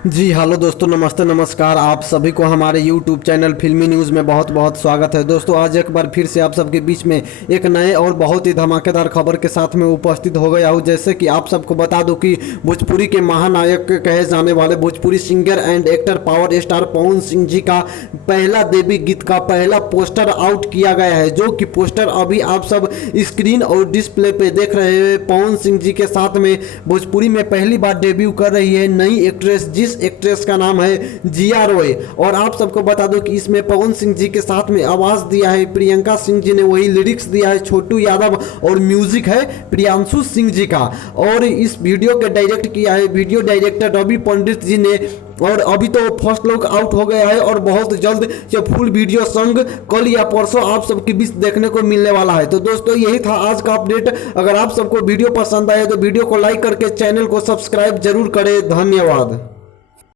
जी hello दोस्तों, नमस्ते नमस्कार। आप सभी को हमारे YouTube चैनल फिल्मी न्यूज़ में बहुत बहुत स्वागत है। दोस्तों आज एक बार फिर से आप सबके बीच में एक नए और बहुत ही धमाकेदार खबर के साथ में उपस्थित हो गया हूँ। जैसे कि आप सबको बता दूं कि भोजपुरी के महानायक कहे जाने वाले Bhojpuri singer and actor power star Pawan Singh ji का पहला देवी गीत का पहला पोस्टर आउट किया गया है, जो कि पोस्टर अभी आप सब स्क्रीन और डिस्प्ले पे देख रहे हैं। पवन सिंह जी के साथ में भोजपुरी में पहली बार डेब्यू कर रही है नई एक्ट्रेस, जिस एक्ट्रेस का नाम है जिया रॉय। और आप सबको बता दो कि इसमें पवन सिंह जी के साथ में आवाज दिया है प्रियंका सिंह जी ने, वही लिरिक्स दिया है छोटू यादव और म्यूजिक है प्रियांशु सिंह जी का। और इस वीडियो के डायरेक्ट किया है वीडियो डायरेक्टर रवि पंडित जी ने। और अभी तो फर्स्ट लुक आउट हो गया है और बहुत जल्द ये फुल वीडियो संग कल या परसों आप सबके बीच देखने को मिलने वाला है। तो दोस्तों यही था आज का अपडेट। अगर आप सबको वीडियो पसंद आए तो वीडियो को लाइक करके चैनल को सब्सक्राइब जरूर करें। धन्यवाद।